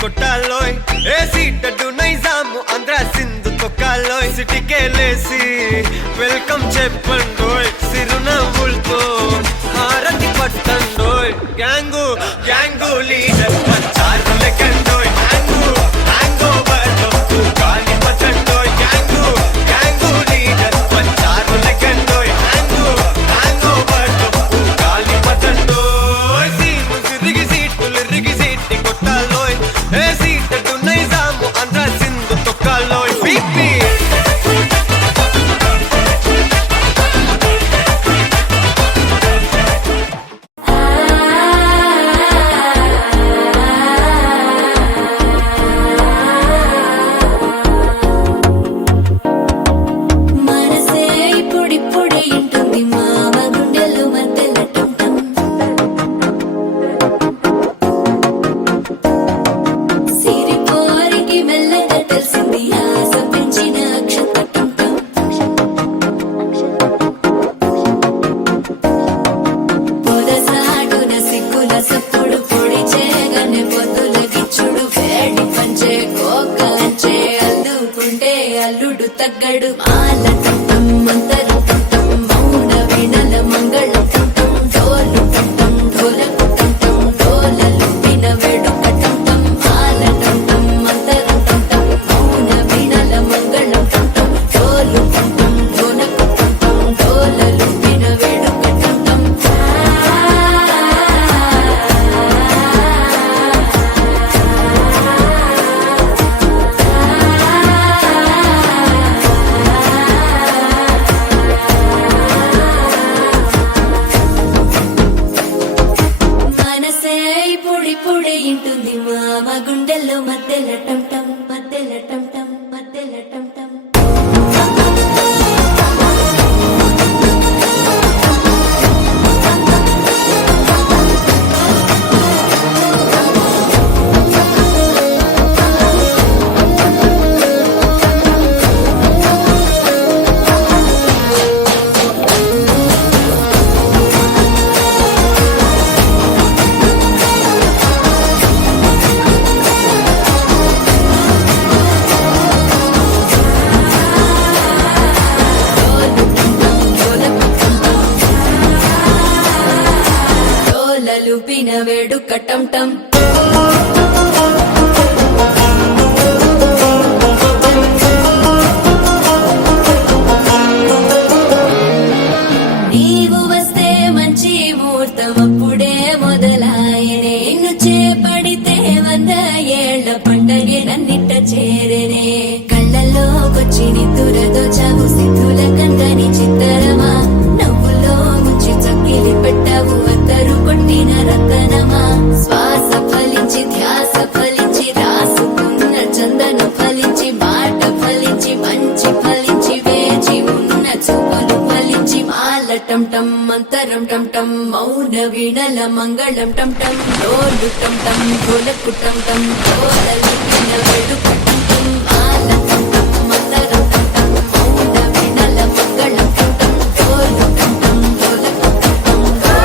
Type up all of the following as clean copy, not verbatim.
కొట్టాలోయ్ AC టడ్డు Nizam Andhra Sindhu తొక్కాలోయ్ సిటీకే లేసి welcome చెప్పండోయ్ సిరునవ్వులతో హారతి పట్టండోయ్ gang gang leader పంచారు లెక్కండోయ్ హ్యాంగు హ్యాంగ్ ఓవర్ గాలి పట్టండోయ్ గ్యాంగు గ్యాంగు లీడర్ పంచారు లెక్కండోయ్ హ్యాంగు హ్యాంగ్ ఓవర్ గాలి పట్టండోయ్ సీము సిరిగి సీటి కొట్టాలోయ్ ఏ సీటు నైజాము ఆంధ్ర సింధు తొక్కాలోయ్ పీపీ అల్లుడు తగ్గడు మాల టం మంతరు టం మౌన వీణల మంగళం టం డోలు టం ఢోలకు టం డోలలు విన వేడుక టం మాల టం మంతరు టం మౌన వీణల మంగళం టం డోలు టం ఢోలకు టం డోలలు విన వేడుక టం పొడి ఇంటుంది మామ గుండెల్లో మధ్యల టం టం మధ్యల టం టం మధ్యల టం టం లూపిన వేడుక టం టం నీవు వస్తే మంచి ముహూర్తం అప్పుడే మొదలాయనే నిన్ను చేపడితే 100 ఏళ్ల పండగే నన్నిట్ట చేరనే కళ్ళల్లోకొచ్చి నిద్దురతో చావు సిద్ధుల కందని చిత్తరమా నవ్వులో ముంచి చక్కిలి పెట్టావు అద్దరు కొట్టిన రతనమా శ్వాస ఫలించి ధ్యాస ఫలించి రాసుకున్న చందన ఫలించి మాట ఫలించి మంచి ఫలించి వేచి ఉన్న చూపులు ఫలించి మాల టం టం మంతరం టం టం మౌన వీణల మంగళం టం టం డోలు టం టం ఢోలకు టం టం డోలలు విన వేడుక టం టం మాల టం టం మంతరం టం టం మౌన వీణల మంగళం టం టం డోలు టం టం ఢోలకు టం టం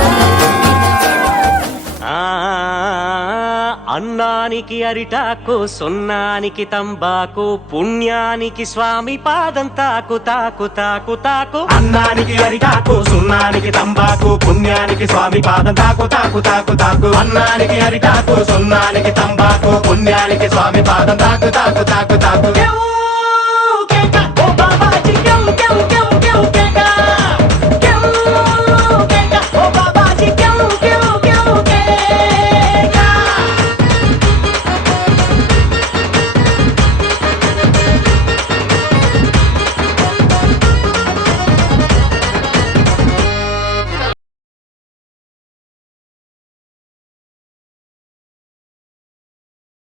అన్నానికి అరిటాకు సున్నానికి తంబాకు పుణ్యానికి స్వామి పాదం తాకు తాకు తాకు తాకు అన్నానికి అరిటాకు సున్నానికి తంబాకు పుణ్యానికి స్వామి పాదం తాకు తాకు తాకు తాకు అన్నానికి అరిటాకు సున్నానికి తంబాకు పుణ్యానికి స్వామి పాదం తాకు తాకు తాకు తాకు